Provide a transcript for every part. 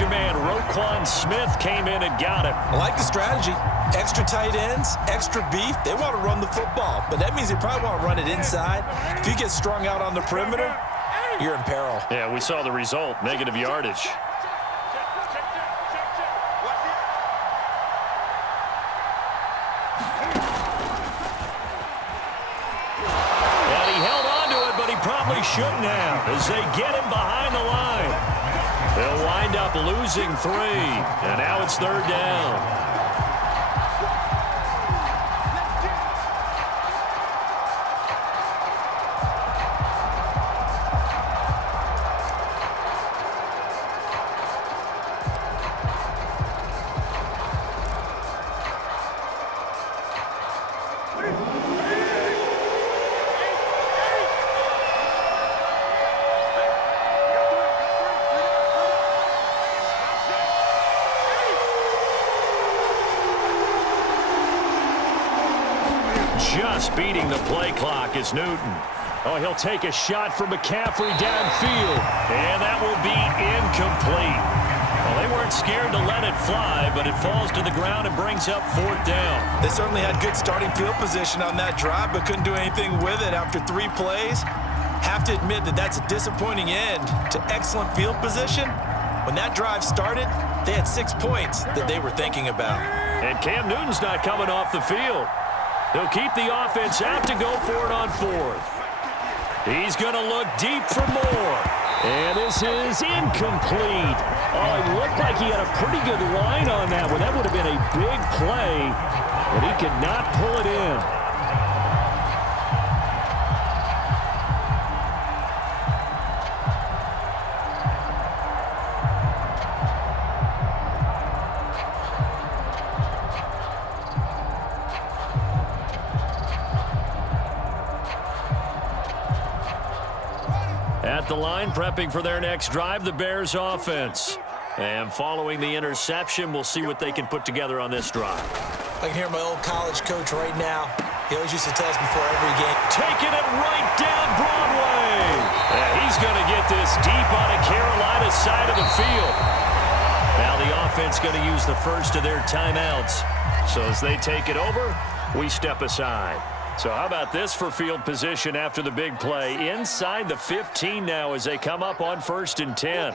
your man, Roquan Smith, came in and got him. I like the strategy. Extra tight ends, extra beef. They want to run the football, but that means they probably want to run it inside. If you get strung out on the perimeter, you're in peril. Yeah, we saw the result, negative yardage. And he held on to it, but he probably shouldn't have as they get him behind the line. They'll wind up losing 3, and now it's 3rd down. Just beating the play clock is Newton. Oh, he'll take a shot from McCaffrey downfield, and that will be incomplete. Well, they weren't scared to let it fly, but it falls to the ground and brings up 4th down. They certainly had good starting field position on that drive, but couldn't do anything with it after 3 plays. Have to admit that that's a disappointing end to excellent field position. When that drive started, they had 6 points that they were thinking about. And Cam Newton's not coming off the field. He'll keep the offense out to go for it on 4th. He's going to look deep for more. And this is incomplete. Oh, it looked like he had a pretty good line on that one. That would have been a big play, but he could not pull it in. At the line, prepping for their next drive, the Bears offense. And following the interception, we'll see what they can put together on this drive. I can hear my old college coach right now. He always used to tell us before every game. Taking it right down Broadway. And he's going to get this deep on a Carolina side of the field. Now the offense going to use the first of their timeouts. So as they take it over, we step aside. So how about this for field position after the big play? Inside the 15 now as they come up on 1st and 10.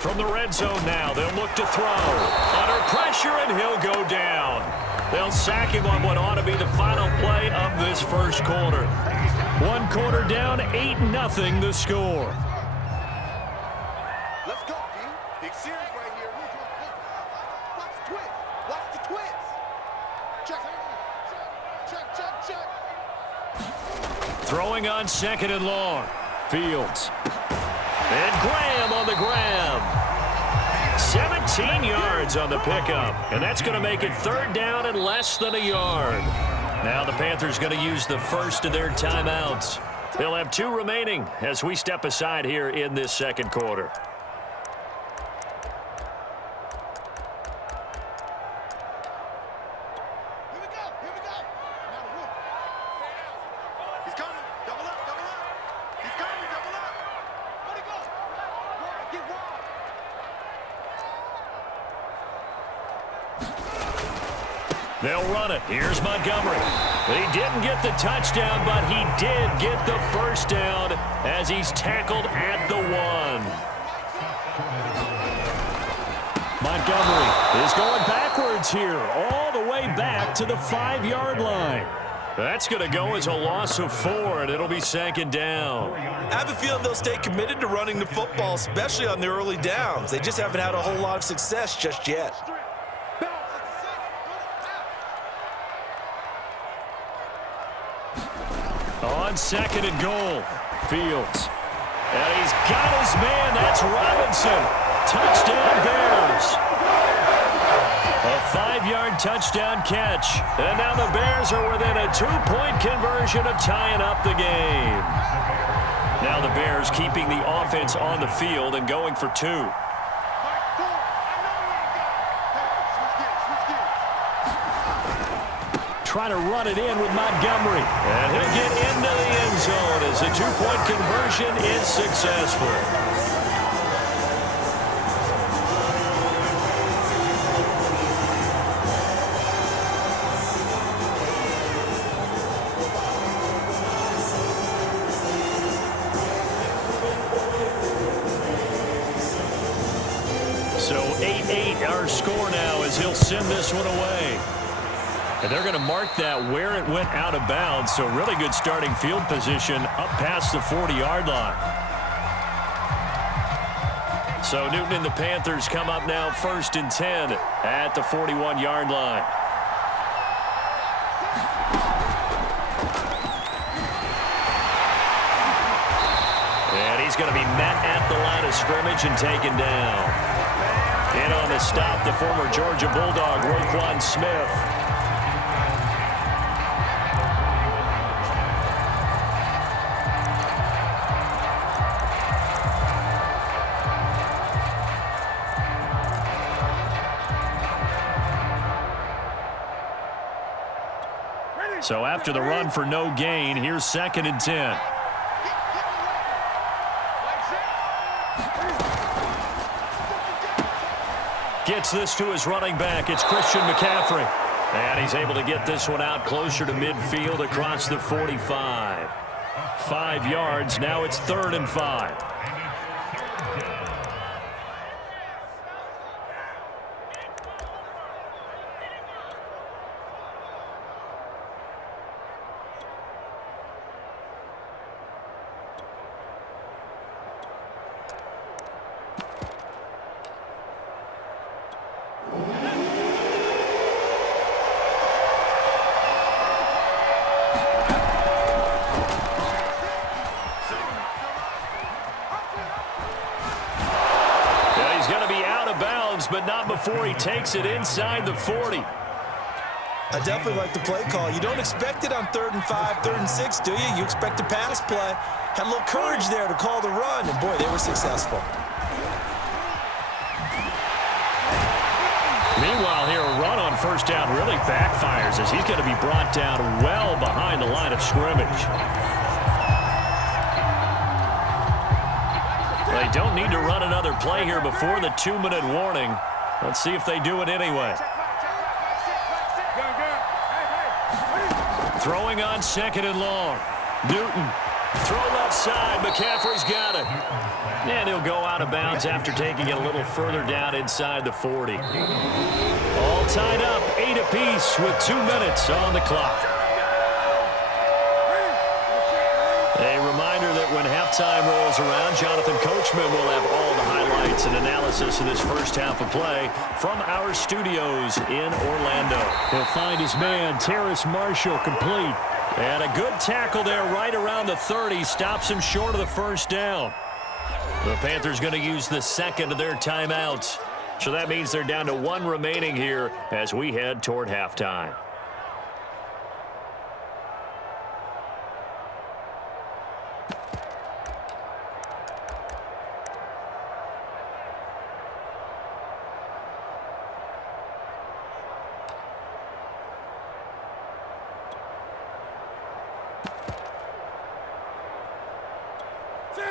From the red zone now, they'll look to throw. Under pressure, and he'll go down. They'll sack him on what ought to be the final play of this first quarter. 1 quarter down, 8-0 the score. Let's go, D. Big series right here. Watch the twist. Watch the twist. Check. Throwing on 2nd and long. Fields. And Graham on the grab. 17 yards on the pickup. And that's going to make it 3rd down and less than a yard. Now the Panthers going to use the first of their timeouts. They'll have 2 remaining as we step aside here in this 2nd quarter. They'll run it. Here's Montgomery. He didn't get the touchdown, but he did get the first down as he's tackled at the 1. Montgomery is going backwards here, all the way back to the 5-yard line. That's going to go as a loss of 4, and it'll be 2nd down. I have a feeling they'll stay committed to running the football, especially on the early downs. They just haven't had a whole lot of success just yet. On 2nd and goal, Fields. And he's got his man. That's Robinson. Touchdown, Bears. A 5-yard touchdown catch. And now the Bears are within a 2-point conversion of tying up the game. Now the Bears keeping the offense on the field and going for 2. Trying to run it in with Montgomery. And he'll get into the end zone as the 2-point conversion is successful. 8 our score now as he'll send this one away. And they're going to mark that where it went out of bounds, so really good starting field position up past the 40-yard line. So Newton and the Panthers come up now 1st and 10 at the 41-yard line. And he's going to be met at the line of scrimmage and taken down. In on the stop, the former Georgia Bulldog, Roquan Smith. So after the run for no gain, here's 2nd and 10. Gets this to his running back. It's Christian McCaffrey. And he's able to get this one out closer to midfield across the 45. 5 yards. Now it's 3rd and 5. But not before he takes it inside the 40. I definitely like the play call. You don't expect it on 3rd and 5, 3rd and 6, do you? You expect a pass play. Had a little courage there to call the run, and boy, they were successful. Meanwhile, here a run on 1st down really backfires as he's going to be brought down well behind the line of scrimmage. They don't need to run another play here before the 2-minute warning. Let's see if they do it anyway. Throwing on 2nd and long. Newton. Throw left side. McCaffrey's got it. And he'll go out of bounds after taking it a little further down inside the 40. All tied up, 8 apiece with 2 minutes on the clock. A reminder that when halftime rolls around, Jonathan Coachman will have all the highlights and analysis of this first half of play from our studios in Orlando. He'll find his man, Terrace Marshall, complete. And a good tackle there right around the 30. Stops him short of the 1st down. The Panthers going to use the 2nd of their timeouts. So that means they're down to 1 remaining here as we head toward halftime.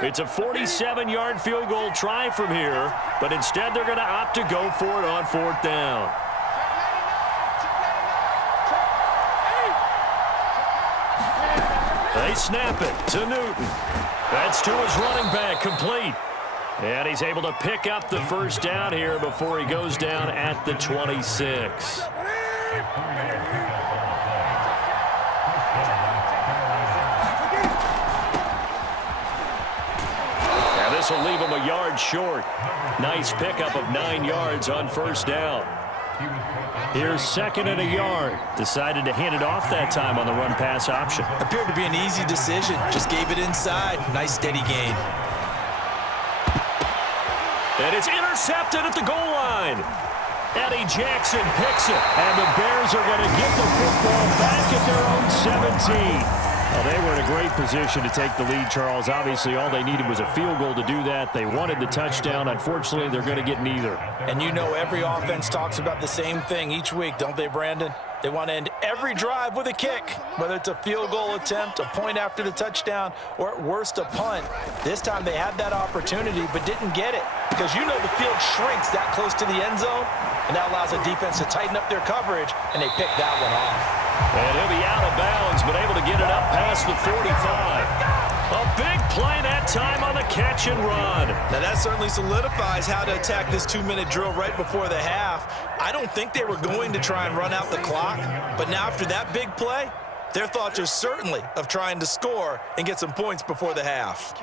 It's a 47-yard field goal try from here, but instead they're going to opt to go for it on 4th down. They snap it to Newton. That's to his running back, complete. And he's able to pick up the 1st down here before he goes down at the 26. This will leave him a yard short. Nice pickup of 9 yards on 1st down. Here's 2nd and a yard. Decided to hand it off that time on the run-pass option. Appeared to be an easy decision. Just gave it inside. Nice steady gain. And it's intercepted at the goal line. Eddie Jackson picks it. And the Bears are going to get the football back at their own 17. Well, they were in a great position to take the lead, Charles. Obviously, all they needed was a field goal to do that. They wanted the touchdown. Unfortunately, they're going to get neither. And you know every offense talks about the same thing each week, don't they, Brandon? They want to end every drive with a kick, whether it's a field goal attempt, a point after the touchdown, or at worst a punt. This time they had that opportunity but didn't get it because you know the field shrinks that close to the end zone, and that allows the defense to tighten up their coverage, and they picked that one off. And he'll be out of bounds, but able to get it up past the 45. A big play that time on the catch and run. Now that certainly solidifies how to attack this 2-minute drill right before the half. I don't think they were going to try and run out the clock, but now after that big play, their thoughts are certainly of trying to score and get some points before the half.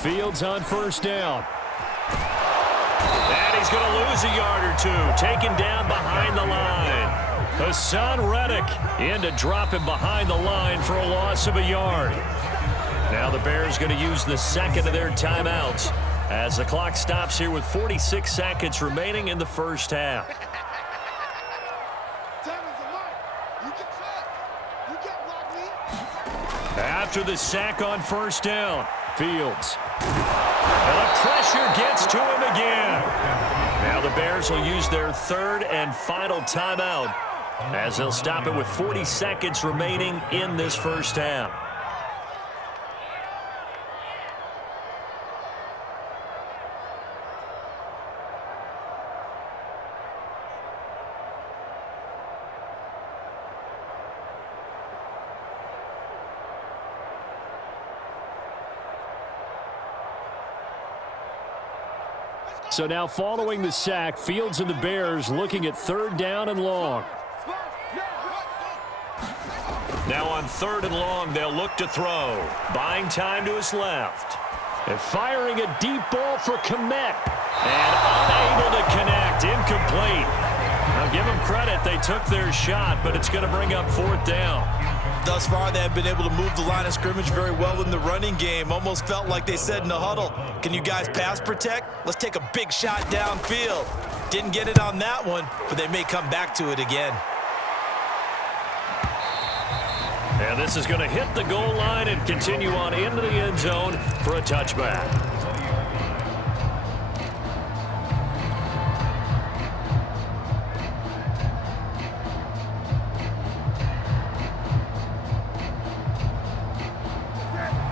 Fields on first down. And he's going to lose a yard or two. Taken down behind the line. Hassan Reddick in to drop him behind the line for a loss of a yard. Now the Bears going to use the second of their timeouts as the clock stops here with 46 seconds remaining in the first half. After the sack on first down, Fields. And the pressure gets to him again. Now the Bears will use their third and final timeout as they'll stop it with 40 seconds remaining in this first half. So now following the sack, Fields and the Bears looking at third down and long. Now on third and long, they'll look to throw. Buying time to his left. And firing a deep ball for Kmet. And unable to connect. Incomplete. Now give them credit. They took their shot, but it's going to bring up fourth down. Thus far, they have been able to move the line of scrimmage very well in the running game. Almost felt like they said in the huddle, can you guys pass protect? Let's take a big shot downfield. Didn't get it on that one, but they may come back to it again. And this is going to hit the goal line and continue on into the end zone for a touchback.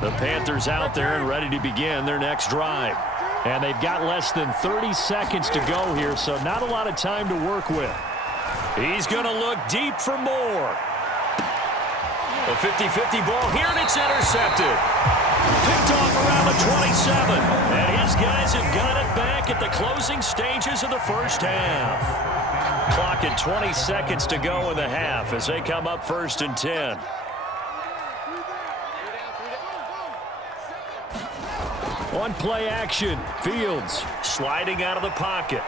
The Panthers out there and ready to begin their next drive. And they've got less than 30 seconds to go here, so not a lot of time to work with. He's going to look deep for more. A 50-50 ball here, and it's intercepted. Picked off around the 27. And his guys have got it back at the closing stages of the first half. Clock at 20 seconds to go in the half as they come up first and 10. On play action, Fields sliding out of the pocket.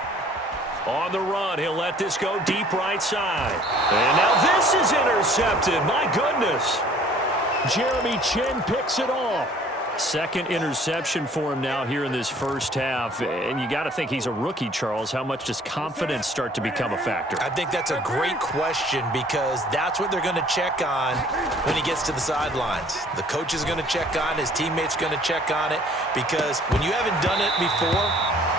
On the run, he'll let this go deep right side. And now this is intercepted. My goodness. Jeremy Chin picks it off. Second interception for him now here in this first half. And you got to think he's a rookie, Charles. How much does confidence start to become a factor? I think that's a great question because that's what they're going to check on when he gets to the sidelines. The coach is going to check on, his teammates going to check on it because when you haven't done it before,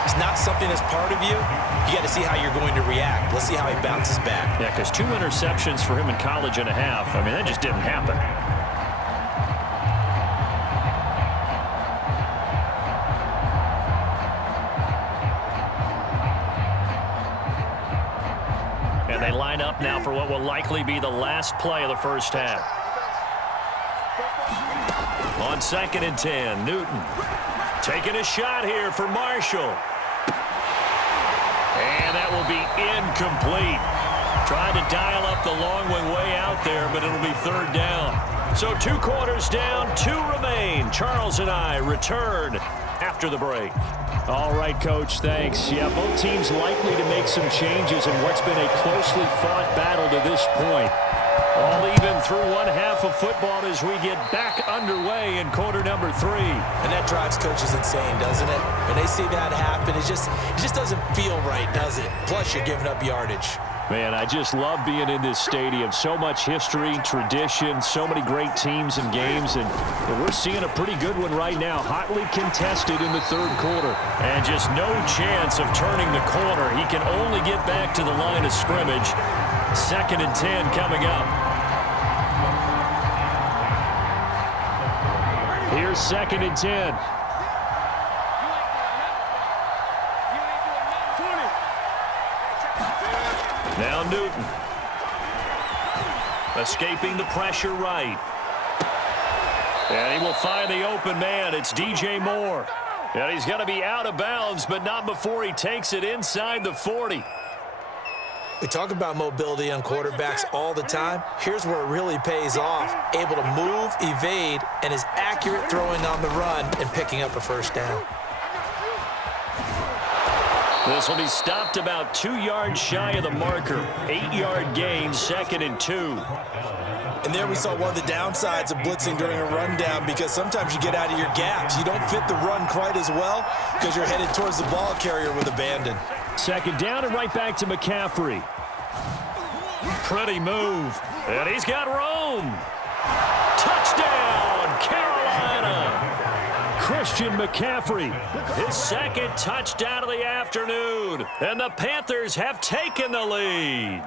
it's not something that's part of you. You got to see how you're going to react. Let's see how he bounces back. Yeah, because 2 interceptions for him in college and a half. I mean, that just didn't happen. And they line up now for what will likely be the last play of the first half. On second and 10, Newton taking a shot here for Marshall. And that will be incomplete. Trying to dial up the long one way out there, but it'll be third down. So 2 quarters down, 2 remain. Charles and I return after the break. All right, Coach, thanks. Yeah, both teams likely to make some changes in what's been a closely fought battle to this point. All even through one half of football as we get back underway in quarter number 3. And that drives coaches insane, doesn't it? When they see that happen, it just doesn't feel right, does it? Plus, you're giving up yardage. Man, I just love being in this stadium. So much history, tradition, so many great teams and games, and we're seeing a pretty good one right now. Hotly contested in the third quarter. And just no chance of turning the corner. He can only get back to the line of scrimmage. Second and 10 coming up. Here's second and 10. Now Newton. Escaping the pressure right. And he will find the open man. It's DJ Moore. And he's going to be out of bounds, but not before he takes it inside the 40. We talk about mobility on quarterbacks all the time. Here's where it really pays off. Able to move, evade, and is accurate throwing on the run and picking up a first down. This will be stopped about 2 yards shy of the marker. 8-yard gain, 2nd and 2. And there we saw one of the downsides of blitzing during a rundown, because sometimes you get out of your gaps. You don't fit the run quite as well because you're headed towards the ball carrier with abandon. 2nd down and right back to McCaffrey. Pretty move. And he's got room. Touchdown, Carolina. Christian McCaffrey, his 2nd touchdown of the afternoon. And the Panthers have taken the lead.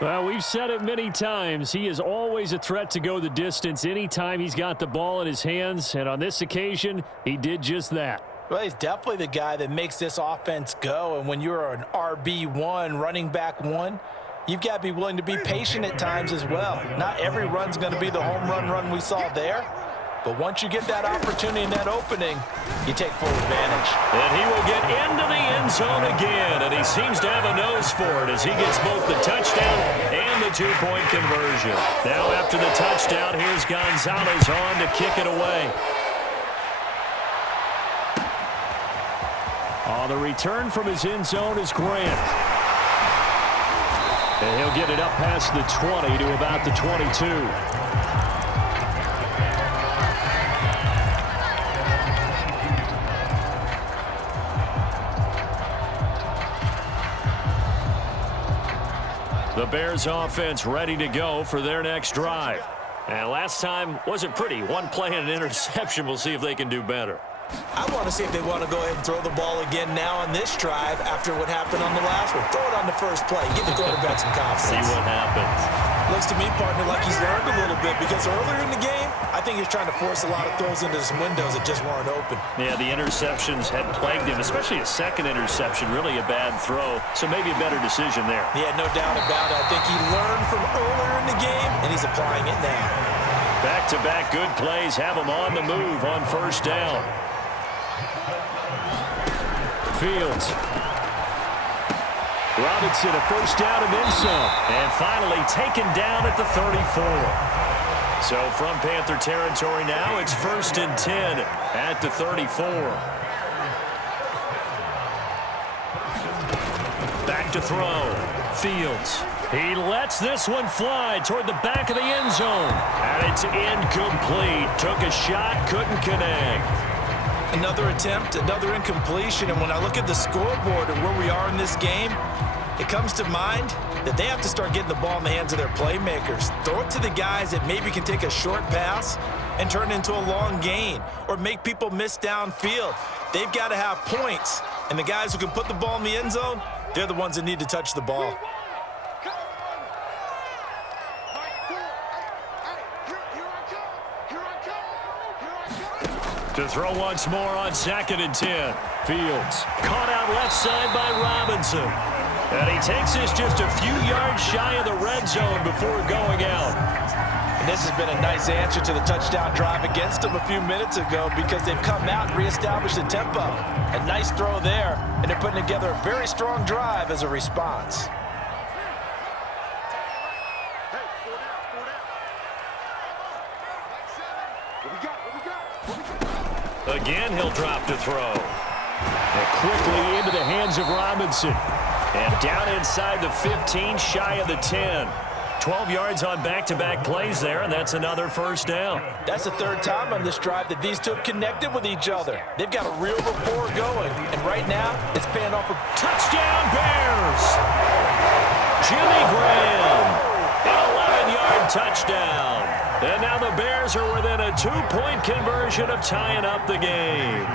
Well, we've said it many times. He is always a threat to go the distance anytime he's got the ball in his hands. And on this occasion, he did just that. Well, he's definitely the guy that makes this offense go. And when you're an RB1, running back 1, you've got to be willing to be patient at times as well. Not every run's going to be the home run we saw there. But once you get that opportunity and that opening, you take full advantage. And he will get into the end zone again, and he seems to have a nose for it as he gets both the touchdown and the 2-point conversion. Now after the touchdown, here's Gonzalez on to kick it away. The return from his end zone is Grant. And he'll get it up past the 20 to about the 22. The Bears offense ready to go for their next drive. And last time wasn't pretty. One play and an interception. We'll see if they can do better. I want to see if they want to go ahead and throw the ball again now on this drive after what happened on the last one. Throw it on the first play. Give the quarterback some confidence. See what happens. Looks to me, partner, like he's learned a little bit, because earlier in the game, I think he was trying to force a lot of throws into some windows that just weren't open. Yeah, the interceptions had plagued him, especially a 2nd interception. Really a bad throw, so maybe a better decision there. Yeah, no doubt about it. I think he learned from earlier in the game, and he's applying it now. Back-to-back good plays have him on the move on first down. Fields. Robinson a first down and then some. And finally taken down at the 34. So from Panther territory now, it's 1st and 10 at the 34. Back to throw. Fields. He lets this one fly toward the back of the end zone. And it's incomplete. Took a shot, couldn't connect. Another attempt, another incompletion, and when I look at the scoreboard and where we are in this game, it comes to mind that they have to start getting the ball in the hands of their playmakers. Throw it to the guys that maybe can take a short pass and turn it into a long gain or make people miss downfield. They've got to have points, and the guys who can put the ball in the end zone, they're the ones that need to touch the ball. To throw once more on 2nd and 10. Fields caught out left side by Robinson. And he takes this just a few yards shy of the red zone before going out. And this has been a nice answer to the touchdown drive against them a few minutes ago, because they've come out and reestablished the tempo. A nice throw there, and they're putting together a very strong drive as a response. Again, he'll drop to throw. And quickly into the hands of Robinson. And down inside the 15, shy of the 10. 12 yards on back-to-back plays there, and that's another first down. That's the 3rd time on this drive that these two have connected with each other. They've got a real rapport going, and right now, it's paying off. Touchdown, Bears! Jimmy Graham, an 11-yard touchdown. And now the Bears are within a 2-point conversion of tying up the game.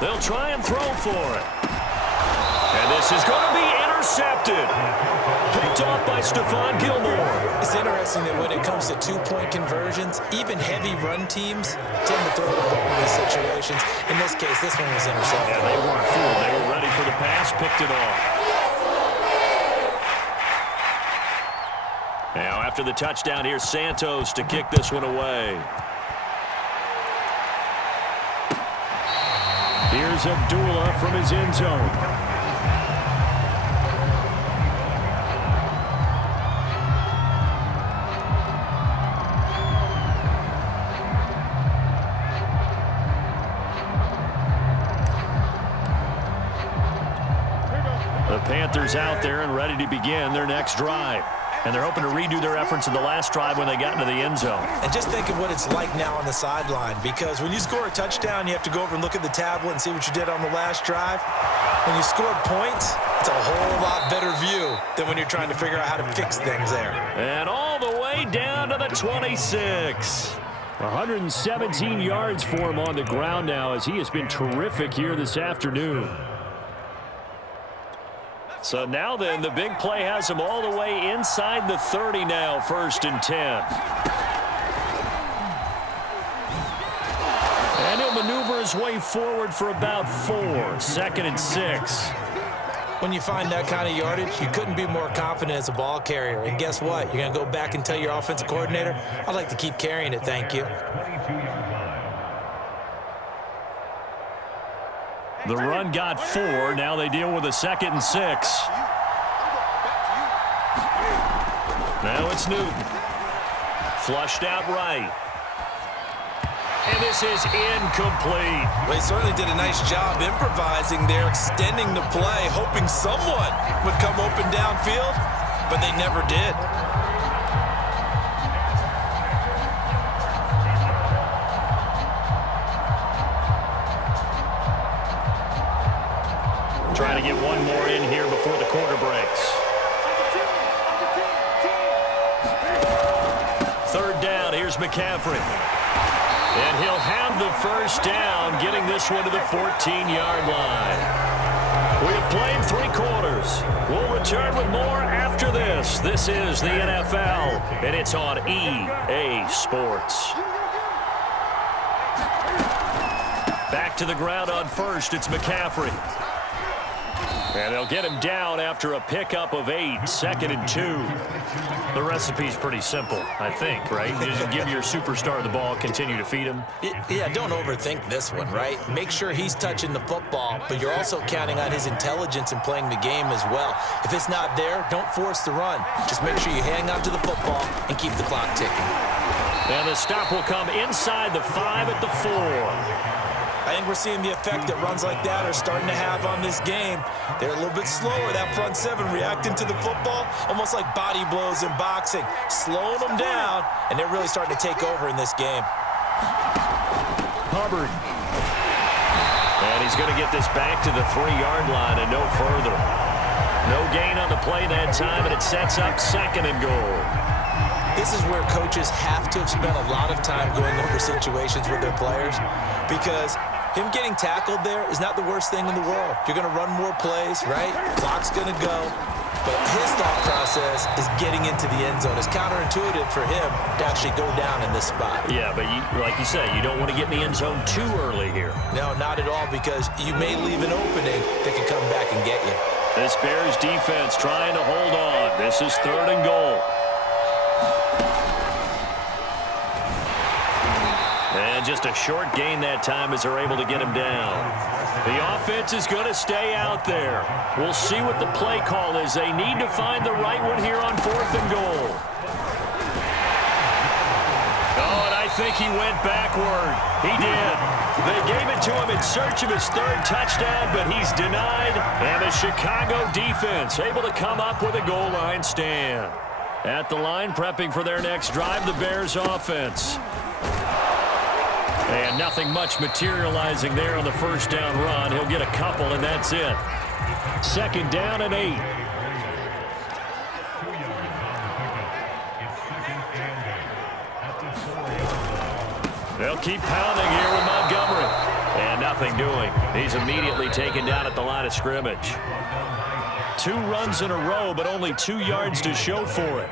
They'll try and throw for it. And this is going to be intercepted. Picked off by Stephon Gilmore. It's interesting that when it comes to 2-point conversions, even heavy run teams tend to throw the ball in this situations. In this case, this one was intercepted. Yeah, they weren't fooled. They were ready for the pass, picked it off. Now, after the touchdown, here's Santos to kick this one away. Here's Abdullah from his end zone. The Panthers out there and ready to begin their next drive. And they're hoping to redo their efforts in the last drive when they got into the end zone. And just think of what it's like now on the sideline, because when you score a touchdown, you have to go over and look at the tablet and see what you did on the last drive. When you scored points, it's a whole lot better view than when you're trying to figure out how to fix things there. And all the way down to the 26. 117 yards for him on the ground now, as he has been terrific here this afternoon. So now then, the big play has him all the way inside the 30 now, 1st and 10. And he'll maneuver his way forward for about 4, 2nd and 6. When you find that kind of yardage, you couldn't be more confident as a ball carrier. And guess what? You're going to go back and tell your offensive coordinator, I'd like to keep carrying it, thank you. The run got 4. Now they deal with a 2nd and 6. Now it's Newton. Flushed out right. And this is incomplete. Well, he certainly did a nice job improvising there, extending the play, hoping someone would come open downfield, but they never did. Trying to get one more in here before the quarter breaks. 3rd down, here's McCaffrey. And he'll have the 1st down, getting this one to the 14-yard line. We have played 3 quarters. We'll return with more after this. This is the NFL, and it's on EA Sports. Back to the ground on 1st, it's McCaffrey. And they'll get him down after a pickup of 8, 2nd and 2. The recipe's pretty simple, I think, right? You just give your superstar the ball, continue to feed him. Yeah, don't overthink this one, right? Make sure he's touching the football, but you're also counting on his intelligence in playing the game as well. If it's not there, don't force the run. Just make sure you hang on to the football and keep the clock ticking. And the stop will come inside the 5 at the 4. I think we're seeing the effect that runs like that are starting to have on this game. They're a little bit slower, that front 7, reacting to the football, almost like body blows in boxing, slowing them down, and they're really starting to take over in this game. Hubbard. And he's going to get this back to the 3-yard line and no further. No gain on the play that time, and it sets up 2nd and goal. This is where coaches have to have spent a lot of time going over situations with their players, because him getting tackled there is not the worst thing in the world. You're going to run more plays, right? Clock's going to go. But his thought process is getting into the end zone. It's counterintuitive for him to actually go down in this spot. Yeah, but like you say, you don't want to get in the end zone too early here. No, not at all, because you may leave an opening that can come back and get you. This Bears defense trying to hold on. This is 3rd and goal. And just a short gain that time as they're able to get him down. The offense is going to stay out there. We'll see what the play call is. They need to find the right one here on 4th and goal. Oh, and I think he went backward. He did. They gave it to him in search of his 3rd touchdown, but he's denied. And the Chicago defense able to come up with a goal line stand. At the line, prepping for their next drive, the Bears offense. And nothing much materializing there on the 1st down run. He'll get a couple, and that's it. 2nd down and 8. They'll keep pounding here with Montgomery. And nothing doing. He's immediately taken down at the line of scrimmage. 2 runs in a row, but only 2 yards to show for it.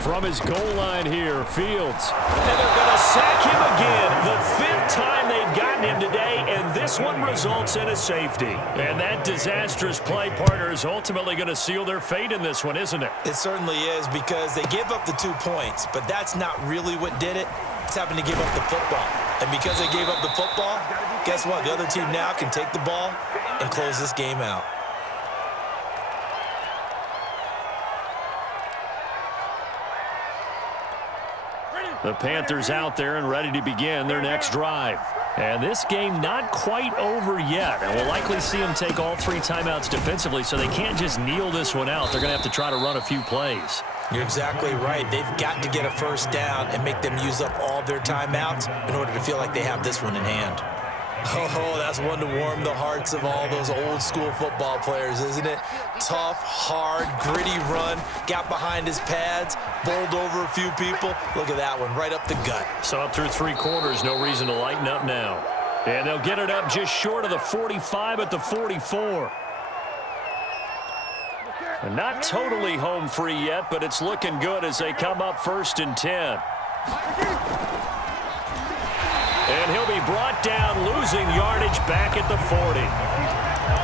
From his goal line here, Fields. And they're going to sack him again. The 5th time they've gotten him today, and this one results in a safety. And that disastrous play, partner, is ultimately going to seal their fate in this one, isn't it? It certainly is, because they gave up the 2 points, but that's not really what did it. It's having to give up the football. And because they gave up the football, guess what? The other team now can take the ball and close this game out. The Panthers out there and ready to begin their next drive. And this game not quite over yet. And we'll likely see them take all 3 timeouts defensively, so they can't just kneel this one out. They're going to have to try to run a few plays. You're exactly right. They've got to get a first down and make them use up all their timeouts in order to feel like they have this one in hand. Oh, that's one to warm the hearts of all those old school football players, isn't it? Tough, hard, gritty run, got behind his pads, bowled over a few people. Look at that one, right up the gut. So up through 3 quarters, no reason to lighten up now. And they'll get it up just short of the 45 at the 44. And not totally home free yet, but it's looking good as they come up 1st and 10. And he'll be brought down, losing yardage back at the 40.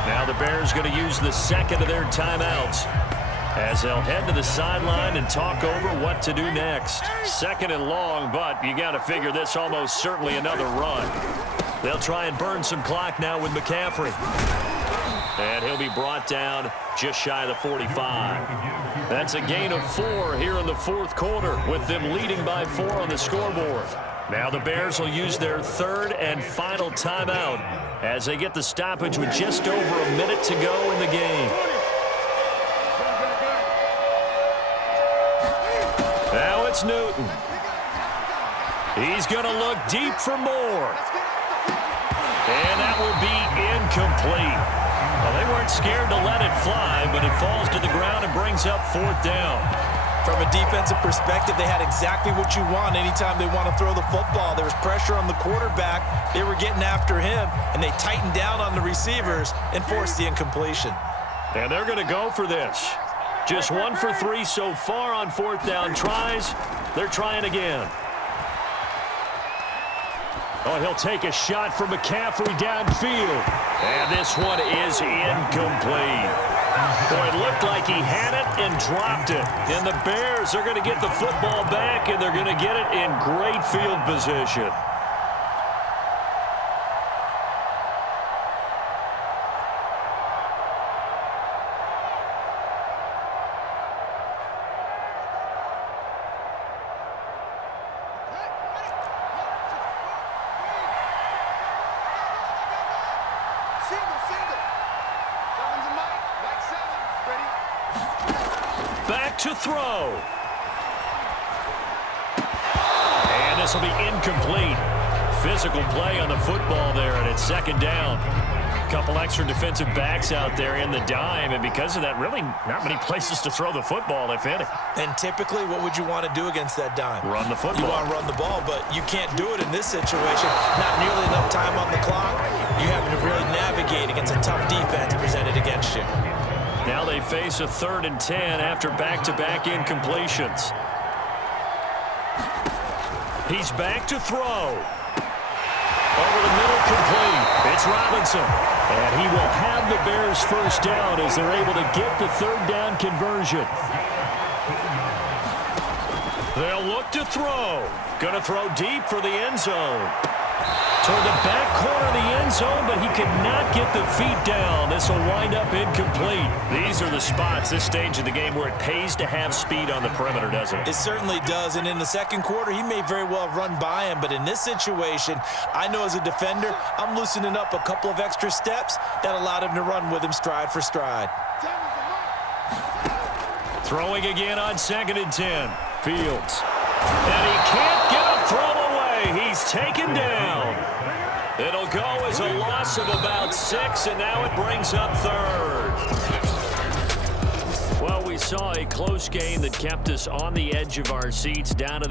Now the Bears going to use the 2nd of their timeouts as they'll head to the sideline and talk over what to do next. 2nd and long, but you got to figure this almost certainly another run. They'll try and burn some clock now with McCaffrey. And he'll be brought down just shy of the 45. That's a gain of 4 here in the 4th quarter, with them leading by 4 on the scoreboard. Now the Bears will use their 3rd and final timeout as they get the stoppage with just over a minute to go in the game. Now it's Newton. He's going to look deep for more. And that will be incomplete. Well, they weren't scared to let it fly, but it falls to the ground and brings up 4th down. From a defensive perspective, they had exactly what you want anytime they want to throw the football. There was pressure on the quarterback. They were getting after him, and they tightened down on the receivers and forced the incompletion. And they're going to go for this. Just 1 for 3 so far on 4th down tries. They're trying again. Oh, he'll take a shot from McCaffrey downfield. And this one is incomplete. Boy, it looked like he had it and dropped it. And the Bears are going to get the football back, and they're going to get it in great field position. Back to throw. And this will be incomplete. Physical play on the football there, and it's 2nd down. A couple extra defensive backs out there in the dime, and because of that, really not many places to throw the football, if any. And typically, what would you want to do against that dime? Run the football. You want to run the ball, but you can't do it in this situation. Not nearly enough time on the clock. You having to really navigate against a tough defense presented against you. Now they face a 3rd and 10 after back-to-back incompletions. He's back to throw. Over the middle, complete. It's Robinson. And he will have the Bears' first down as they're able to get the 3rd down conversion. They'll look to throw. Going to throw deep for the end zone. Toward the back corner of the end zone, but he could not get the feet down. This will wind up incomplete. These are the spots, this stage of the game, where it pays to have speed on the perimeter, doesn't it? It certainly does, and in the 2nd quarter, he may very well have run by him, but in this situation, I know as a defender, I'm loosening up a couple of extra steps that allowed him to run with him stride for stride. Throwing again on 2nd and 10. Fields. And he can't get a throw away. He's taken down. It'll go as a loss of about 6, and now it brings up 3rd. Well, we saw a close game that kept us on the edge of our seats down to the